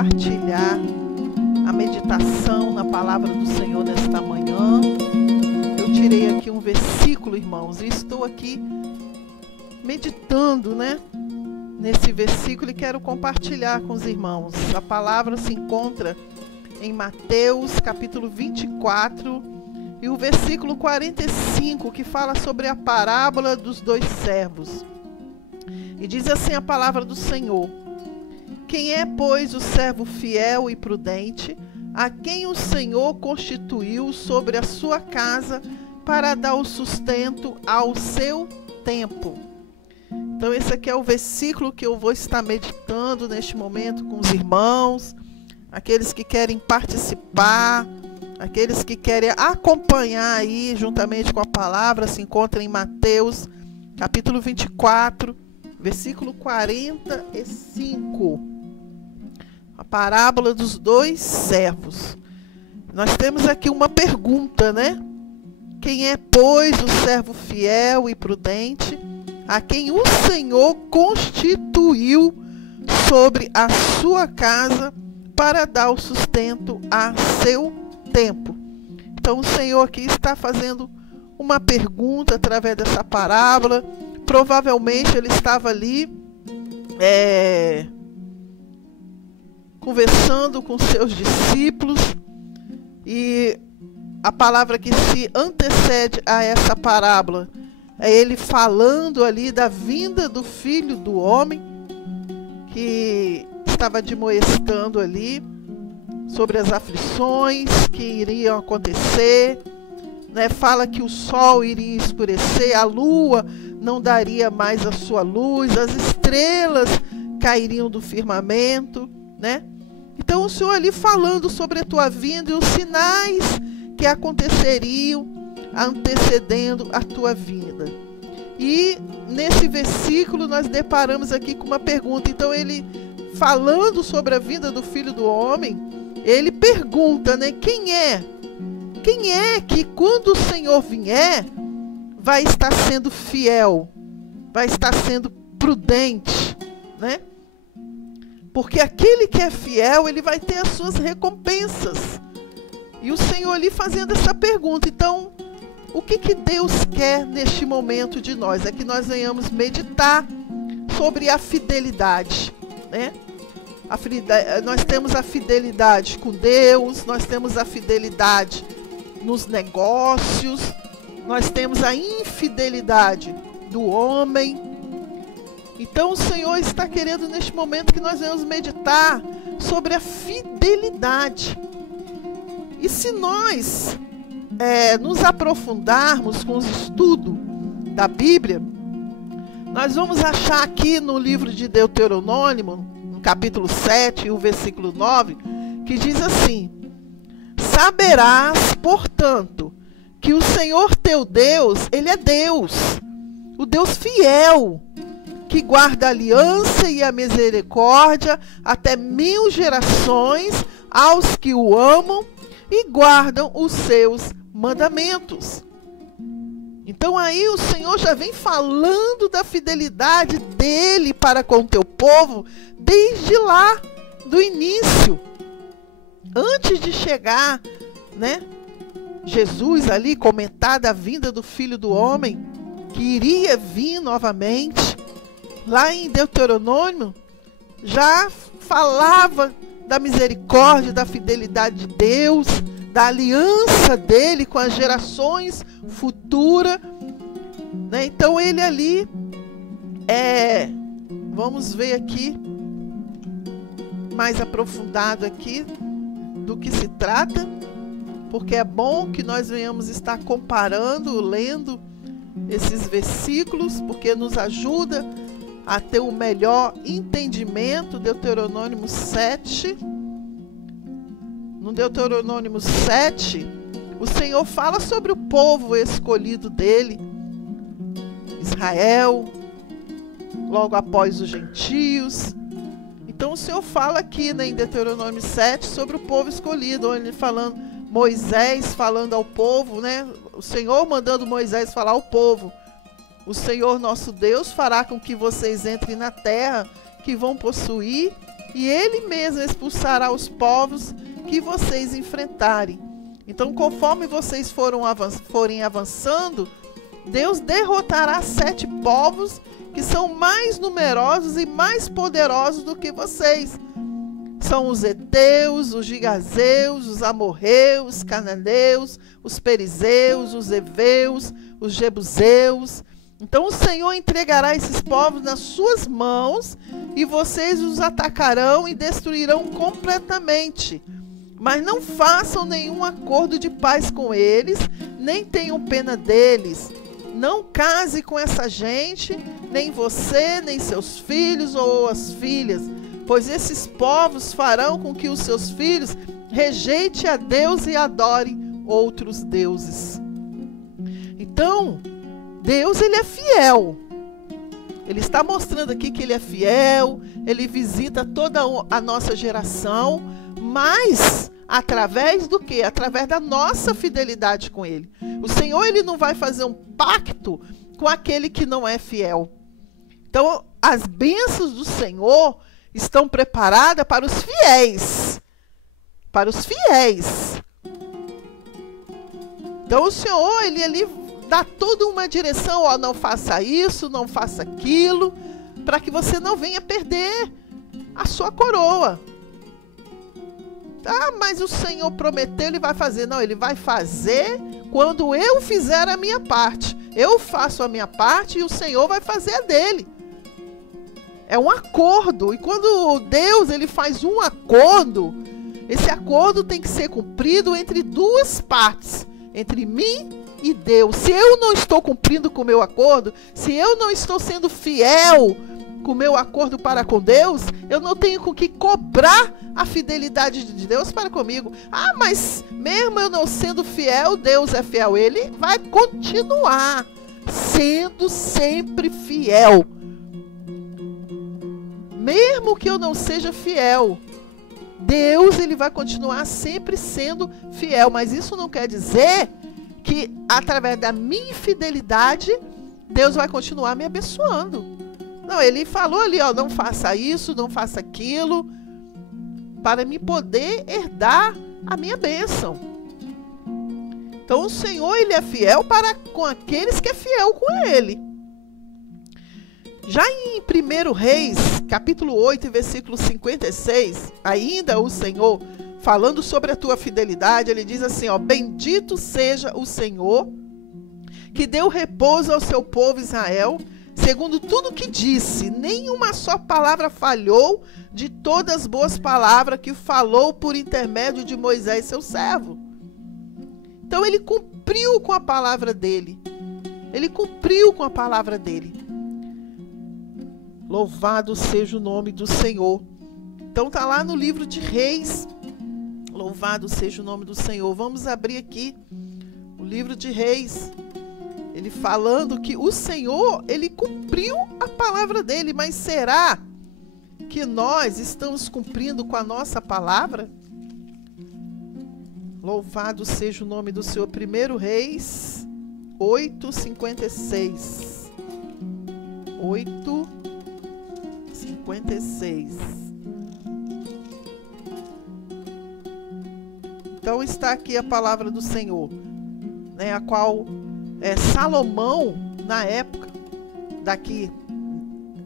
compartilhar a meditação na palavra do Senhor nesta manhã. Eu tirei aqui um versículo, irmãos, e estou aqui meditando, nesse versículo e quero compartilhar com os irmãos. A palavra se encontra em Mateus, capítulo 24, e o versículo 45, que fala sobre a parábola dos dois servos. E diz assim a palavra do Senhor: quem é, pois, o servo fiel e prudente, a quem o Senhor constituiu sobre a sua casa para dar o sustento ao seu tempo? Então esse aqui é o versículo que eu vou estar meditando neste momento com os irmãos, aqueles que querem participar, aqueles que querem acompanhar aí juntamente com a palavra. Se encontra em Mateus, capítulo 24, versículo 45. A parábola dos dois servos. Nós temos aqui uma pergunta, Quem é, pois, o servo fiel e prudente, a quem o Senhor constituiu sobre a sua casa para dar o sustento a seu tempo? Então o Senhor aqui está fazendo uma pergunta através dessa parábola. Provavelmente ele estava ali conversando com seus discípulos, e a palavra que se antecede a essa parábola é ele falando ali da vinda do Filho do Homem, que estava admoestando ali sobre as aflições que iriam acontecer, Fala que o sol iria escurecer, a lua não daria mais a sua luz, as estrelas cairiam do firmamento, Então o Senhor ali falando sobre a tua vinda e os sinais que aconteceriam antecedendo a tua vinda. E nesse versículo nós deparamos aqui com uma pergunta. Então ele, falando sobre a vinda do Filho do Homem, ele pergunta, Quem é que quando o Senhor vier vai estar sendo fiel, vai estar sendo prudente, Porque aquele que é fiel, ele vai ter as suas recompensas. E o Senhor ali fazendo essa pergunta. Então, o que Deus quer neste momento de nós? É que nós venhamos meditar sobre a fidelidade, Nós temos a fidelidade com Deus, nós temos a fidelidade nos negócios, nós temos a infidelidade do homem. Então o Senhor está querendo neste momento que nós venhamos meditar sobre a fidelidade. E se nós nos aprofundarmos com os estudos da Bíblia, nós vamos achar aqui no livro de Deuteronômio, no capítulo 7, o versículo 9, que diz assim: saberás, portanto, que o Senhor teu Deus, Ele é Deus, o Deus fiel, que guarda a aliança e a misericórdia até 1000 gerações aos que o amam e guardam os seus mandamentos. Então aí o Senhor já vem falando da fidelidade dele para com o teu povo desde lá do início. Antes de chegar, Jesus ali comentar da vinda do Filho do Homem, que iria vir novamente, lá em Deuteronômio, já falava da misericórdia, da fidelidade de Deus, da aliança dele com as gerações futuras, Então ele ali, vamos ver aqui, mais aprofundado aqui, do que se trata, porque é bom que nós venhamos estar comparando, lendo esses versículos, porque nos ajuda a ter um melhor entendimento. Deuteronômio 7. No Deuteronômio 7, o Senhor fala sobre o povo escolhido dele, Israel, logo após os gentios. Então o Senhor fala aqui, em Deuteronômio 7 sobre o povo escolhido, onde ele falando, Moisés falando ao povo, o Senhor mandando Moisés falar ao povo: o Senhor nosso Deus fará com que vocês entrem na terra que vão possuir e ele mesmo expulsará os povos que vocês enfrentarem. Então, conforme vocês forem avançando, Deus derrotará 7 povos que são mais numerosos e mais poderosos do que vocês. São os heteus, os gigazeus, os amorreus, os cananeus, os perizeus, os heveus, os jebuseus. Então o Senhor entregará esses povos nas suas mãos e vocês os atacarão e destruirão completamente. Mas não façam nenhum acordo de paz com eles, nem tenham pena deles. Não case com essa gente, nem você, nem seus filhos ou as filhas, pois esses povos farão com que os seus filhos rejeitem a Deus e adorem outros deuses. Então, Deus, ele é fiel. Ele está mostrando aqui que ele é fiel, ele visita toda a nossa geração, mas através do quê? Através da nossa fidelidade com ele. O Senhor, ele não vai fazer um pacto com aquele que não é fiel. Então, as bênçãos do Senhor estão preparadas para os fiéis. Para os fiéis. Então, o Senhor, ele dá toda uma direção, ó, não faça isso, não faça aquilo, para que você não venha perder a sua coroa. Ah, mas o Senhor prometeu, ele vai fazer. Não, ele vai fazer quando eu fizer a minha parte. Eu faço a minha parte e o Senhor vai fazer a dele. É um acordo. E quando Deus, ele faz um acordo, esse acordo tem que ser cumprido entre duas partes, entre mim e Deus. Se eu não estou cumprindo com o meu acordo, se eu não estou sendo fiel com o meu acordo para com Deus, eu não tenho com que cobrar a fidelidade de Deus para comigo. Ah, mas mesmo eu não sendo fiel, Deus é fiel. Ele vai continuar sendo sempre fiel. Mesmo que eu não seja fiel, Deus, ele vai continuar sempre sendo fiel. Mas isso não quer dizer que através da minha fidelidade, Deus vai continuar me abençoando. Não, ele falou ali, ó, não faça isso, não faça aquilo, para me poder herdar a minha bênção. Então o Senhor, ele é fiel para com aqueles que é fiel com ele. Já em 1 Reis, capítulo 8, versículo 56, ainda o Senhor, falando sobre a tua fidelidade, ele diz assim, ó, bendito seja o Senhor, que deu repouso ao seu povo Israel, segundo tudo que disse, nenhuma só palavra falhou de todas as boas palavras que falou por intermédio de Moisés, seu servo. Então ele cumpriu com a palavra dele. Ele cumpriu com a palavra dele. Louvado seja o nome do Senhor. Então está lá no livro de Reis. Louvado seja o nome do Senhor. Vamos abrir aqui o livro de Reis. Ele falando que o Senhor, ele cumpriu a palavra dele. Mas será que nós estamos cumprindo com a nossa palavra? Louvado seja o nome do Senhor. 1 Reis 8:56. 8:56. Então está aqui a palavra do Senhor, né, a qual Salomão, na época, daqui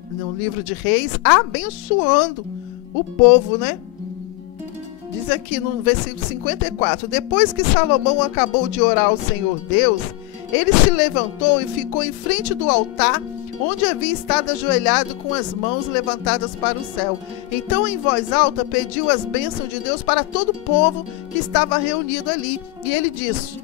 no livro de Reis, abençoando o povo, né? Diz aqui no versículo 54, depois que Salomão acabou de orar ao Senhor Deus, ele se levantou e ficou em frente do altar, onde havia estado ajoelhado com as mãos levantadas para o céu. Então, em voz alta, pediu as bênçãos de Deus para todo o povo que estava reunido ali. E ele diz,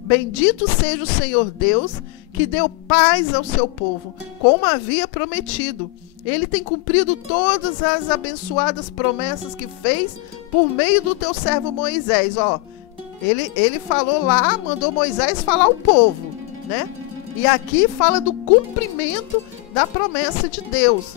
bendito seja o Senhor Deus, que deu paz ao seu povo, como havia prometido. Ele tem cumprido todas as abençoadas promessas que fez por meio do teu servo Moisés. Ó, ele falou lá, mandou Moisés falar ao povo, né? E aqui fala do cumprimento da promessa de Deus.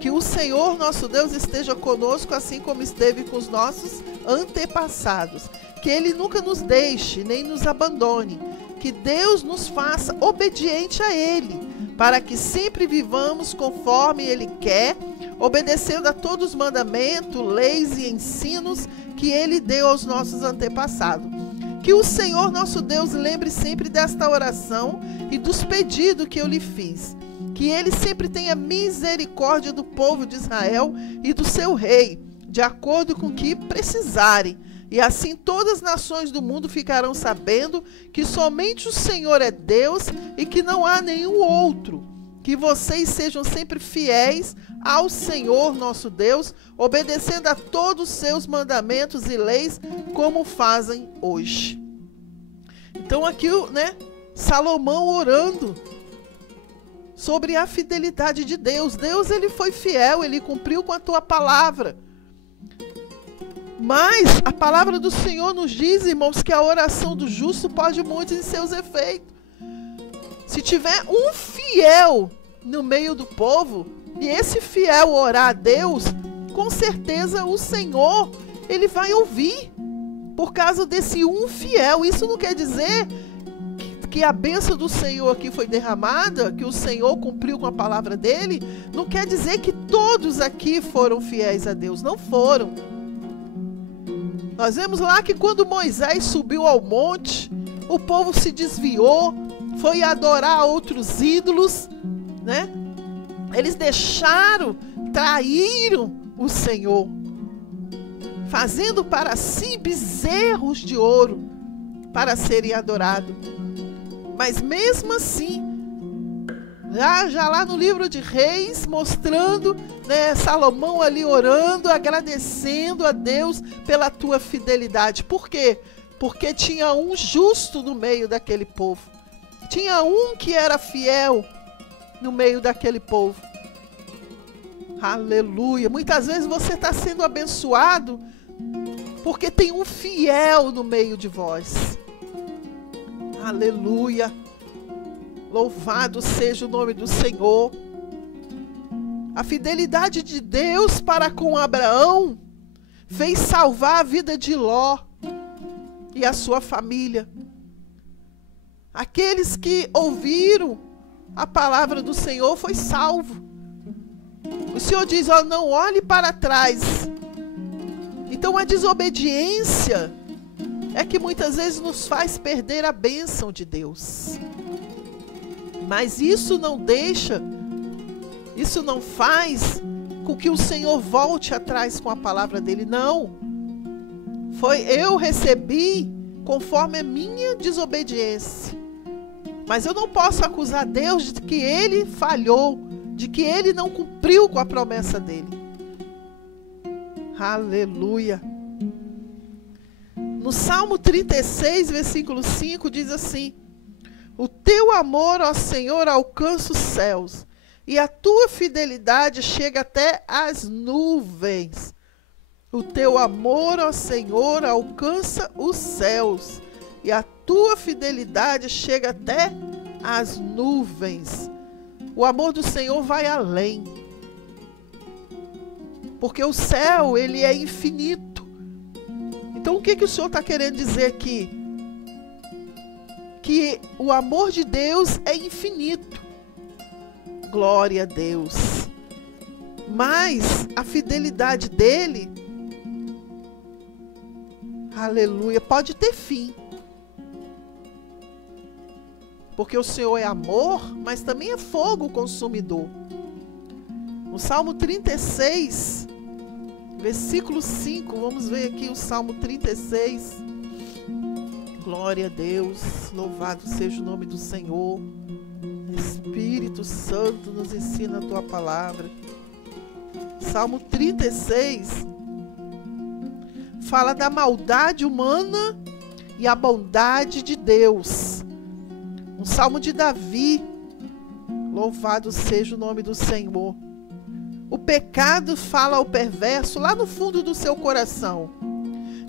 Que o Senhor nosso Deus esteja conosco, assim como esteve com os nossos antepassados. Que Ele nunca nos deixe, nem nos abandone. Que Deus nos faça obediente a Ele, para que sempre vivamos conforme Ele quer, obedecendo a todos os mandamentos, leis e ensinos que Ele deu aos nossos antepassados. Que o Senhor nosso Deus lembre sempre desta oração e dos pedidos que eu lhe fiz. Que Ele sempre tenha misericórdia do povo de Israel e do seu rei, de acordo com o que precisarem. E assim todas as nações do mundo ficarão sabendo que somente o Senhor é Deus e que não há nenhum outro. Que vocês sejam sempre fiéis ao Senhor nosso Deus, obedecendo a todos os seus mandamentos e leis, como fazem hoje. Então aqui, né, Salomão orando sobre a fidelidade de Deus. Deus, ele foi fiel, ele cumpriu com a tua palavra. Mas a palavra do Senhor nos diz, irmãos, que a oração do justo pode muito em seus efeitos. Se tiver um fiel no meio do povo, e esse fiel orar a Deus, com certeza o Senhor, ele vai ouvir, por causa desse um fiel. Isso não quer dizer que a bênção do Senhor aqui foi derramada, que o Senhor cumpriu com a palavra dele, não quer dizer que todos aqui foram fiéis a Deus, não foram. Nós vemos lá que quando Moisés subiu ao monte, o povo se desviou, foi adorar outros ídolos, né? Eles traíram o Senhor, fazendo para si bezerros de ouro para serem adorados. Mas mesmo assim, já lá no livro de Reis, mostrando, né, Salomão ali orando, agradecendo a Deus pela tua fidelidade. Por quê? Porque tinha um justo no meio daquele povo. Tinha um que era fiel no meio daquele povo. Aleluia. Muitas vezes você está sendo abençoado porque tem um fiel no meio de vós. Aleluia. Louvado seja o nome do Senhor. A fidelidade de Deus para com Abraão fez salvar a vida de Ló e a sua família. Aqueles que ouviram a palavra do Senhor foi salvo. O Senhor diz, ó, não olhe para trás. Então a desobediência é que muitas vezes nos faz perder a bênção de Deus. Mas isso não faz com que o Senhor volte atrás com a palavra dele. Não. Eu recebi conforme a minha desobediência. Mas eu não posso acusar Deus de que ele falhou, de que ele não cumpriu com a promessa dele. Aleluia. No Salmo 36, versículo 5, diz assim: o teu amor, ó Senhor, alcança os céus, e a tua fidelidade chega até as nuvens. O teu amor, ó Senhor, alcança os céus, e a tua fidelidade chega até as nuvens. O amor do Senhor vai além, porque o céu, ele é infinito. Então o que o Senhor está querendo dizer aqui? Que o amor de Deus é infinito. Glória a Deus. Mas a fidelidade dele, aleluia, pode ter fim. Porque o Senhor é amor, mas também é fogo consumidor. No Salmo 36, versículo 5, vamos ver aqui o Salmo 36. Glória a Deus, louvado seja o nome do Senhor. Espírito Santo nos ensina a tua palavra. Salmo 36 fala da maldade humana e a bondade de Deus. Um salmo de Davi. Louvado seja o nome do Senhor. O pecado fala ao perverso lá no fundo do seu coração.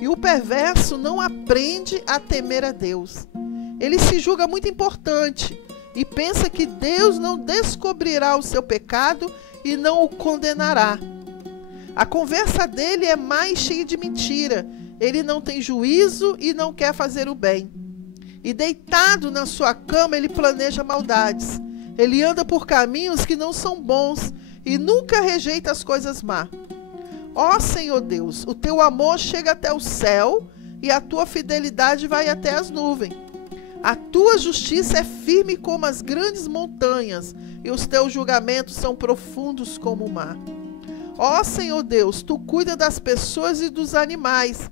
E o perverso não aprende a temer a Deus. Ele se julga muito importante e pensa que Deus não descobrirá o seu pecado e não o condenará. A conversa dele é mais cheia de mentira. Ele não tem juízo e não quer fazer o bem. E deitado na sua cama, ele planeja maldades. Ele anda por caminhos que não são bons e nunca rejeita as coisas más. Ó Senhor Deus, o teu amor chega até o céu e a tua fidelidade vai até as nuvens. A tua justiça é firme como as grandes montanhas e os teus julgamentos são profundos como o mar. Ó Senhor Deus, tu cuida das pessoas e dos animais.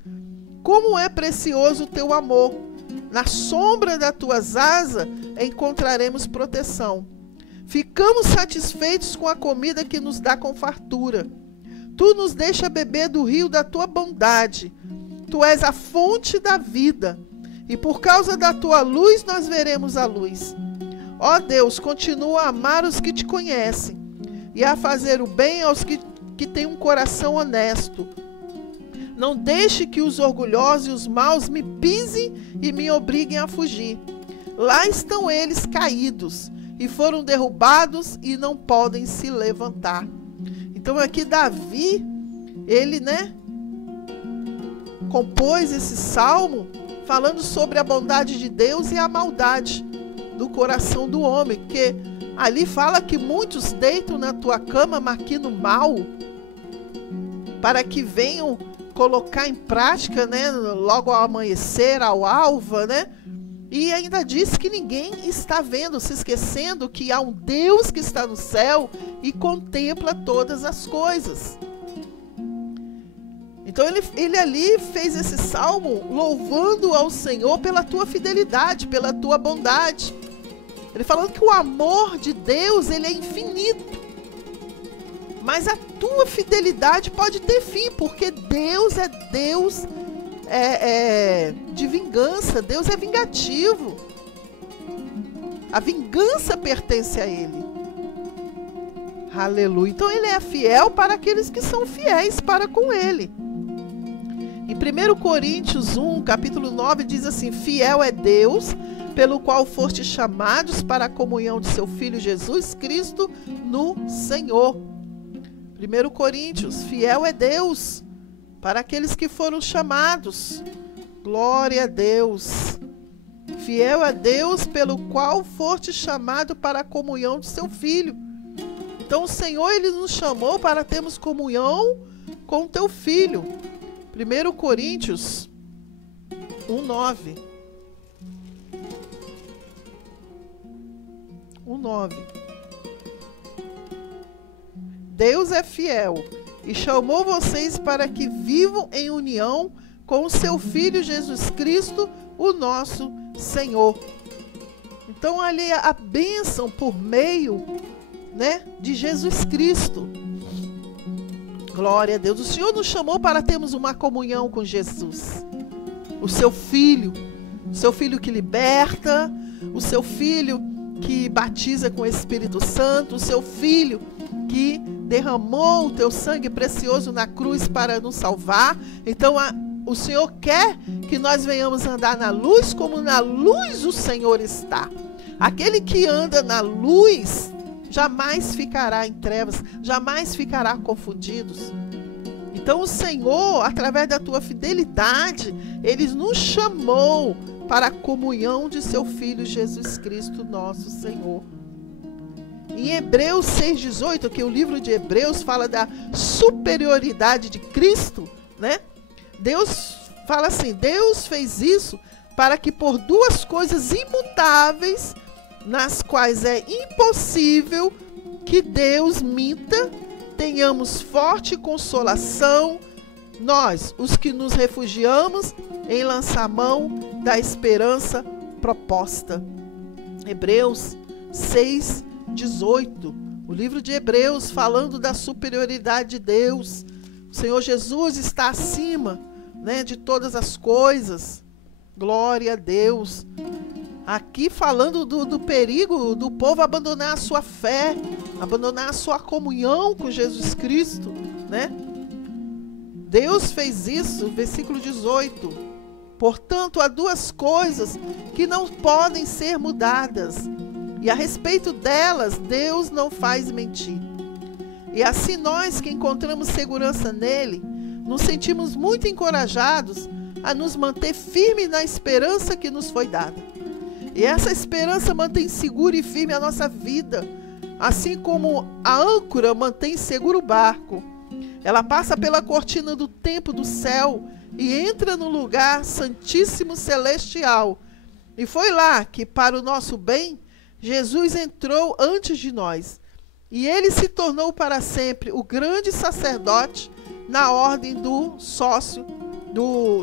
Como é precioso o teu amor! Na sombra das tuas asas encontraremos proteção. Ficamos satisfeitos com a comida que nos dá com fartura. Tu nos deixa beber do rio da tua bondade. Tu és a fonte da vida. E por causa da tua luz nós veremos a luz. Ó Deus, continua a amar os que te conhecem e a fazer o bem aos que têm um coração honesto. Não deixe que os orgulhosos e os maus me pisem e me obriguem a fugir. Lá estão eles caídos e foram derrubados e não podem se levantar. Então aqui Davi, ele, compôs esse salmo falando sobre a bondade de Deus e a maldade do coração do homem, que ali fala que muitos deitam na tua cama maquinando mal, para que venham colocar em prática, logo ao amanhecer, ao alva, e ainda diz que ninguém está vendo, se esquecendo que há um Deus que está no céu e contempla todas as coisas. Então ele ali fez esse salmo louvando ao Senhor pela tua fidelidade, pela tua bondade. Ele falando que o amor de Deus, ele é infinito. Mas a tua fidelidade pode ter fim, porque Deus é Deus de vingança, Deus é vingativo. A vingança pertence a Ele. Aleluia. Então Ele é fiel para aqueles que são fiéis para com Ele. Em 1 Coríntios 1, capítulo 9, diz assim: fiel é Deus, pelo qual foste chamados para a comunhão de seu Filho Jesus Cristo no Senhor. 1 Coríntios, fiel é Deus para aqueles que foram chamados. Glória a Deus. Fiel é Deus pelo qual foste chamado para a comunhão de seu Filho. Então o Senhor, Ele nos chamou para termos comunhão com o teu Filho. 1 Coríntios 1:9. 1:9. Deus é fiel e chamou vocês para que vivam em união com o seu Filho Jesus Cristo, o nosso Senhor. Então ali a bênção por meio, de Jesus Cristo. Glória a Deus. O Senhor nos chamou para termos uma comunhão com Jesus, o seu Filho que liberta, o seu Filho que batiza com o Espírito Santo, o seu Filho que derramou o teu sangue precioso na cruz para nos salvar. Então o Senhor quer que nós venhamos andar na luz, como na luz o Senhor está. Aquele que anda na luz jamais ficará em trevas, jamais ficará confundido. Então o Senhor, através da tua fidelidade, Ele nos chamou para a comunhão de seu Filho Jesus Cristo, nosso Senhor. Em Hebreus 6:18, que o livro de Hebreus fala da superioridade de Cristo, Deus fala assim: Deus fez isso para que por duas coisas imutáveis, nas quais é impossível que Deus minta, tenhamos forte consolação, nós, os que nos refugiamos em lançar mão da esperança proposta. Hebreus 6:18, o livro de Hebreus falando da superioridade de Deus. O Senhor Jesus está acima, de todas as coisas. Glória a Deus. Aqui falando do perigo do povo abandonar a sua fé, abandonar a sua comunhão com Jesus Cristo, Deus fez isso, versículo 18. Portanto, há duas coisas que não podem ser mudadas, e a respeito delas, Deus não faz mentir. E assim nós que encontramos segurança nele, nos sentimos muito encorajados a nos manter firmes na esperança que nos foi dada. E essa esperança mantém segura e firme a nossa vida, assim como a âncora mantém seguro o barco. Ela passa pela cortina do tempo do céu e entra no lugar santíssimo celestial. E foi lá que, para o nosso bem, Jesus entrou antes de nós. E ele se tornou para sempre o grande sacerdote na ordem do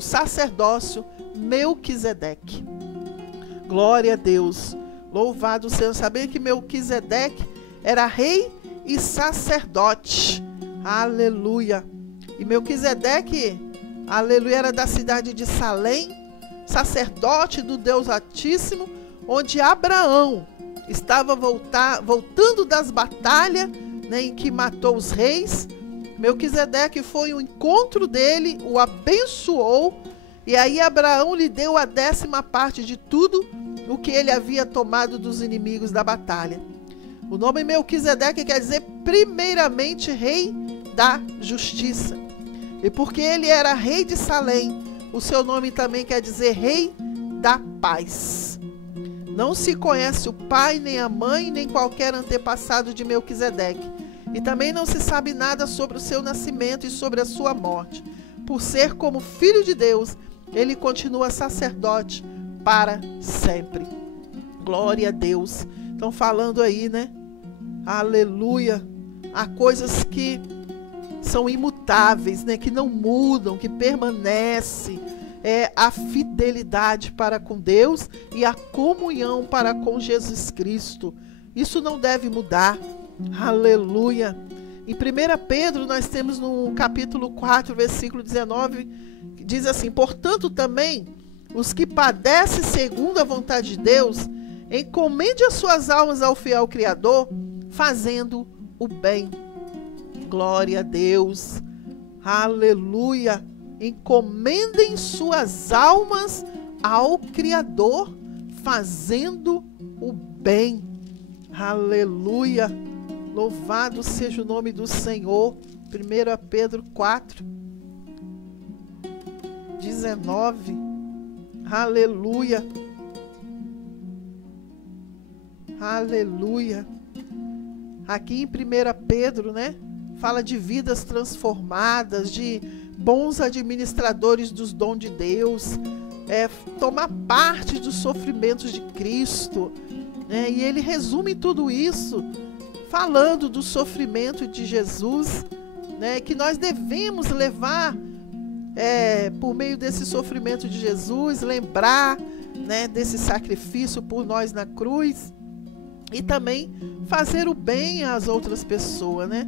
sacerdócio Melquisedeque. Glória a Deus. Louvado seja. Sabia que Melquisedeque era rei e sacerdote. Aleluia. E Melquisedeque, aleluia, era da cidade de Salém, sacerdote do Deus Altíssimo, onde Abraão estava voltando das batalhas, né, em que matou os reis. Melquisedeque foi ao encontro dele, o abençoou, e aí Abraão lhe deu a 10ª parte de tudo o que ele havia tomado dos inimigos da batalha. O nome Melquisedeque quer dizer primeiramente rei da justiça. E porque ele era rei de Salém, o seu nome também quer dizer rei da paz. Não se conhece o pai, nem a mãe, nem qualquer antepassado de Melquisedeque. E também não se sabe nada sobre o seu nascimento e sobre a sua morte. Por ser como filho de Deus, ele continua sacerdote para sempre. Glória a Deus. Estão falando aí, né? Aleluia. Há coisas que são imutáveis, né? Que não mudam, que permanecem. É a fidelidade para com Deus e a comunhão para com Jesus Cristo. Isso não deve mudar. Aleluia. Em 1 Pedro, nós temos no capítulo 4, versículo 19, que diz assim: portanto também, os que padecem segundo a vontade de Deus, encomende as suas almas ao fiel Criador, fazendo o bem. Glória a Deus. Aleluia. Encomendem suas almas ao Criador, fazendo o bem. Aleluia. Louvado seja o nome do Senhor. 1 Pedro 4, 19. Aleluia. Aleluia. Aqui em 1 Pedro, né? Fala de vidas transformadas, de bons administradores dos dons de Deus, tomar parte dos sofrimentos de Cristo, né? E ele resume tudo isso falando do sofrimento de Jesus, né? Que nós devemos levar por meio desse sofrimento de Jesus, lembrar, né, desse sacrifício por nós na cruz e também fazer o bem às outras pessoas, né?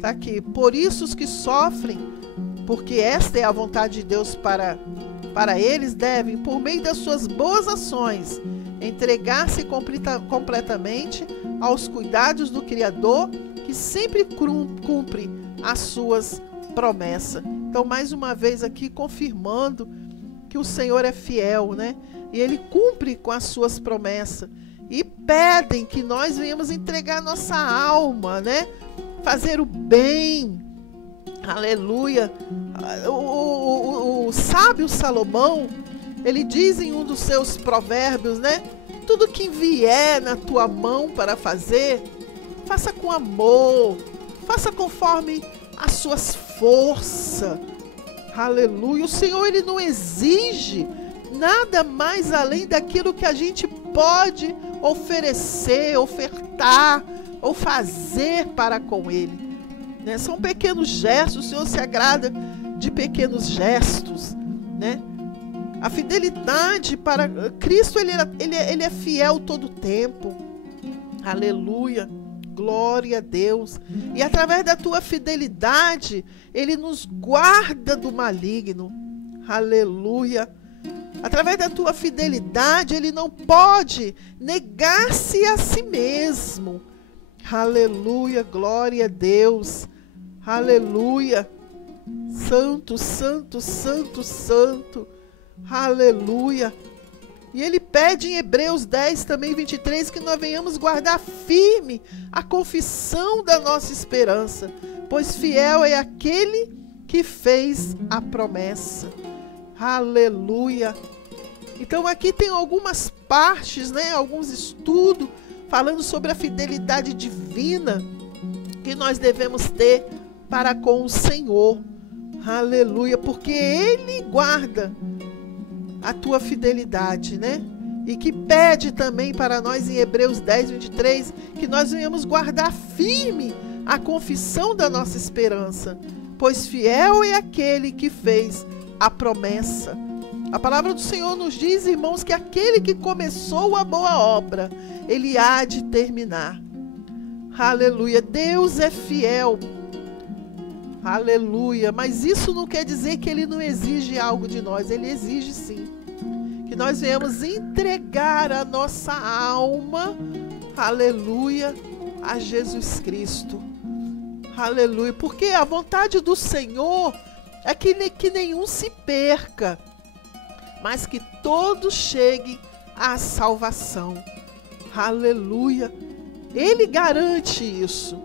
Tá aqui. Por isso os que sofrem, porque esta é a vontade de Deus para eles, devem, por meio das suas boas ações, entregar-se completamente aos cuidados do Criador, que sempre cumpre as suas promessas. Então, mais uma vez aqui, confirmando que o Senhor é fiel, né? E Ele cumpre com as suas promessas. E pedem que nós venhamos entregar nossa alma, né? Fazer o bem. Aleluia. O sábio Salomão, ele diz em um dos seus provérbios, né? Tudo que vier na tua mão para fazer, faça com amor, faça conforme as suas forças. Aleluia. O Senhor, ele não exige nada mais além daquilo que a gente pode oferecer, ofertar ou fazer para com ele. Né? São pequenos gestos, o Senhor se agrada de pequenos gestos, né? A fidelidade para Cristo, ele é fiel todo o tempo. Aleluia. Glória a Deus. E através da tua fidelidade, Ele nos guarda do maligno. Aleluia. Através da tua fidelidade, Ele não pode negar-se a si mesmo. Aleluia. Glória a Deus. Aleluia. Santo, santo, santo, santo. Aleluia. E ele pede em Hebreus 10, também 23, que nós venhamos guardar firme a confissão da nossa esperança, pois fiel é aquele que fez a promessa. Aleluia. Então aqui tem algumas partes, né, alguns estudos falando sobre a fidelidade divina que nós devemos ter para com o Senhor. Aleluia, porque Ele guarda a tua fidelidade, né? E que pede também para nós em Hebreus 10, 23, que nós venhamos guardar firme a confissão da nossa esperança, pois fiel é aquele que fez a promessa. A palavra do Senhor nos diz, irmãos, que aquele que começou a boa obra, Ele há de terminar. Aleluia, Deus é fiel. Aleluia, mas isso não quer dizer que Ele não exige algo de nós, Ele exige sim. Que nós venhamos entregar a nossa alma, aleluia, a Jesus Cristo. Aleluia, porque a vontade do Senhor é que nenhum se perca, mas que todos cheguem à salvação. Aleluia, Ele garante isso,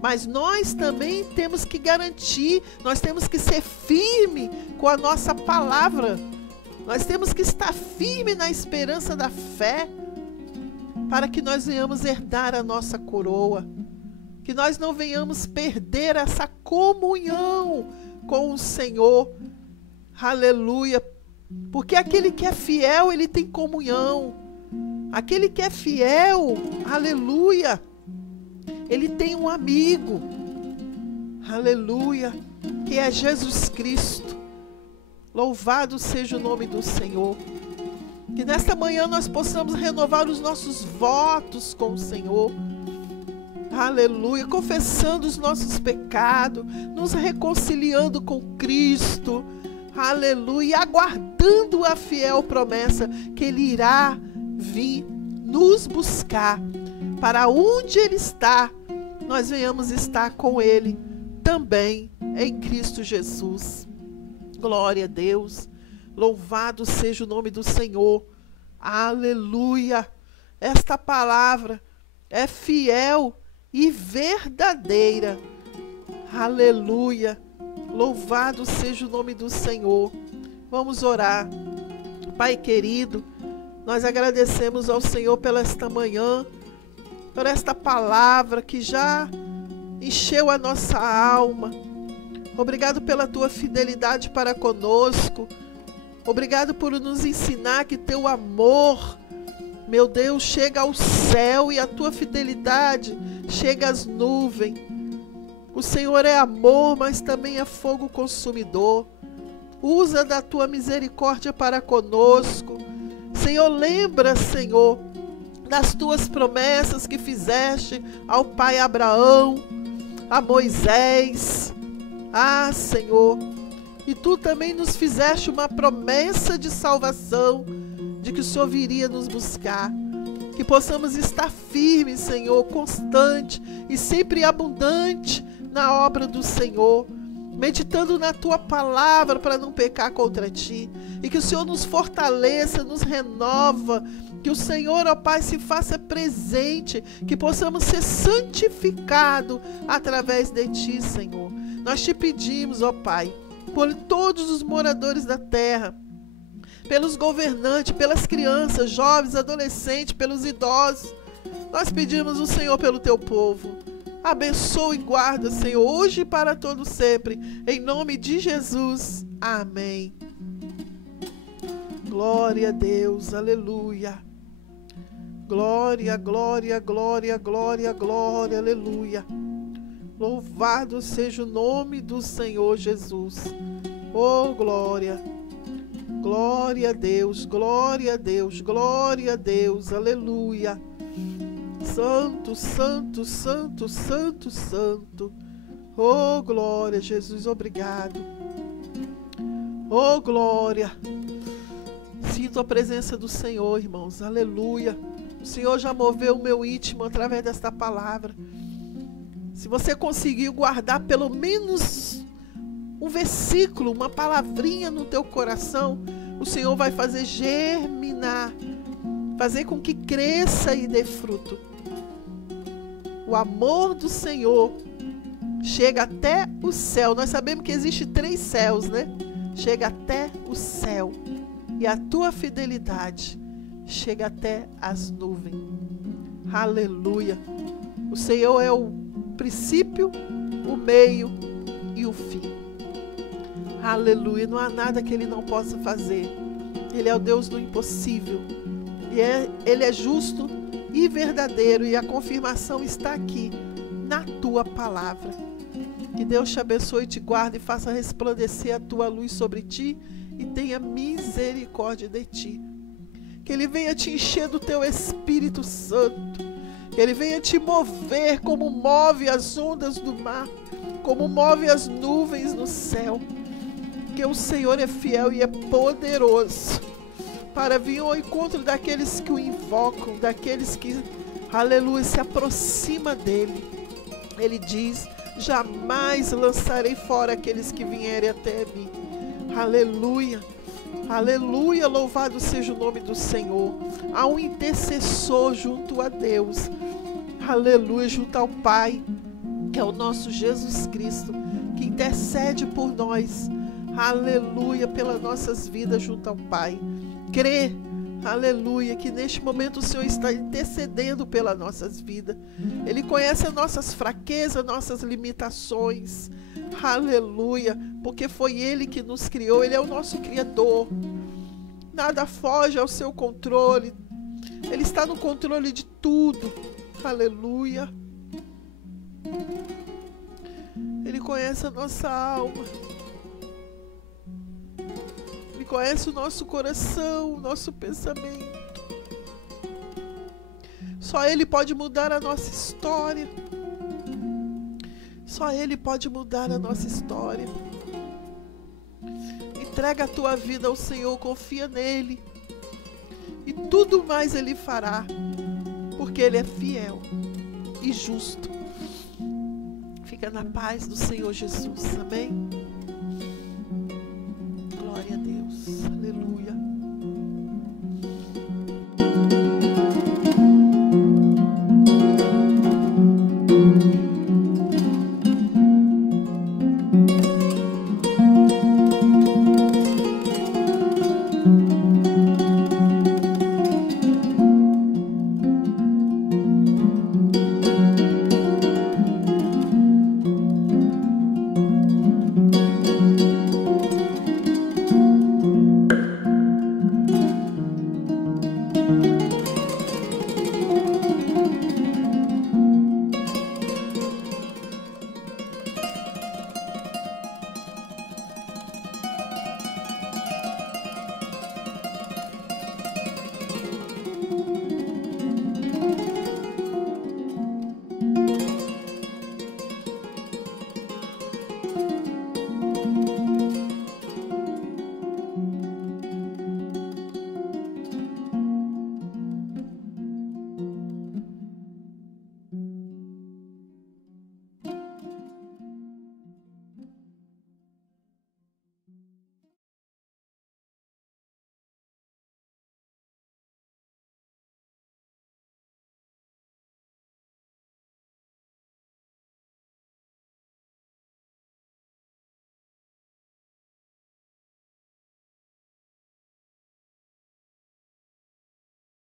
mas nós também temos que garantir, nós temos que ser firme com a nossa palavra. Nós temos que estar firme na esperança da fé, para que nós venhamos herdar a nossa coroa, que nós não venhamos perder essa comunhão com o Senhor. Aleluia, porque aquele que é fiel, ele tem comunhão. Aquele que é fiel, aleluia, ele tem um amigo, aleluia, que é Jesus Cristo. Louvado seja o nome do Senhor. Que nesta manhã nós possamos renovar os nossos votos com o Senhor. Aleluia. Confessando os nossos pecados, nos reconciliando com Cristo. Aleluia. Aguardando a fiel promessa que Ele irá vir nos buscar. Para onde Ele está, nós venhamos estar com Ele também em Cristo Jesus. Glória a Deus, louvado seja o nome do Senhor, aleluia. Esta palavra é fiel e verdadeira, aleluia, louvado seja o nome do Senhor. Vamos orar. Pai querido, nós agradecemos ao Senhor pela esta manhã, por esta palavra que já encheu a nossa alma. Obrigado pela tua fidelidade para conosco. Obrigado por nos ensinar que teu amor, meu Deus, chega ao céu e a tua fidelidade chega às nuvens. O Senhor é amor, mas também é fogo consumidor. Usa da tua misericórdia para conosco. Senhor, lembra, Senhor, das tuas promessas que fizeste ao pai Abraão, a Moisés. Ah, Senhor, e Tu também nos fizeste uma promessa de salvação, de que o Senhor viria nos buscar. Que possamos estar firmes, Senhor, constante e sempre abundante na obra do Senhor, meditando na Tua palavra para não pecar contra Ti. E que o Senhor nos fortaleça, nos renova, que o Senhor, ó Pai, se faça presente, que possamos ser santificados através de Ti, Senhor. Nós Te pedimos, ó Pai, por todos os moradores da terra, pelos governantes, pelas crianças, jovens, adolescentes, pelos idosos. Nós pedimos o Senhor pelo Teu povo. Abençoa e guarda, Senhor, hoje e para todo sempre. Em nome de Jesus. Amém. Glória a Deus. Aleluia. Glória, glória, glória, glória, glória. Aleluia. Louvado seja o nome do Senhor Jesus. Oh, glória. Glória a Deus, glória a Deus, glória a Deus. Aleluia. Santo, santo, santo, santo, santo. Oh, glória, Jesus, obrigado. Oh, glória. Sinto a presença do Senhor, irmãos. Aleluia. O Senhor já moveu o meu íntimo através desta palavra. Se você conseguiu guardar pelo menos um versículo, uma palavrinha no teu coração, o Senhor vai fazer germinar, fazer com que cresça e dê fruto. O amor do Senhor chega até o céu. Nós sabemos que existe 3 céus, né? Chega até o céu. e a tua fidelidade chega até as nuvens. Aleluia. O Senhor é o princípio, o meio e o fim. Aleluia. Não há nada que Ele não possa fazer. Ele é o Deus do impossível. E Ele é justo e verdadeiro. E a confirmação está aqui, na tua palavra. Que Deus te abençoe, te guarde e faça resplandecer a tua luz sobre ti e tenha misericórdia de ti. Que Ele venha te encher do teu Espírito Santo. Que Ele venha te mover como move as ondas do mar, como move as nuvens no céu. Que o Senhor é fiel e é poderoso para vir ao encontro daqueles que o invocam, daqueles que, aleluia, se aproxima dEle. Ele diz: jamais lançarei fora aqueles que vierem até mim. Aleluia, aleluia, louvado seja o nome do Senhor. Há um intercessor junto a Deus, aleluia, junto ao Pai, que é o nosso Jesus Cristo, que intercede por nós, aleluia, pelas nossas vidas junto ao Pai. Crê, aleluia, que neste momento o Senhor está intercedendo pelas nossas vidas. Ele conhece as nossas fraquezas, nossas limitações, aleluia, porque foi Ele que nos criou, Ele é o nosso Criador. Nada foge ao seu controle, Ele está no controle de tudo, aleluia. Ele conhece a nossa alma, Ele conhece o nosso coração, o nosso pensamento. Só Ele pode mudar a nossa história. Só Ele pode mudar a nossa história. Entrega a tua vida ao Senhor, confia nele. E tudo mais Ele fará, porque Ele é fiel e justo. Fica na paz do Senhor Jesus, amém?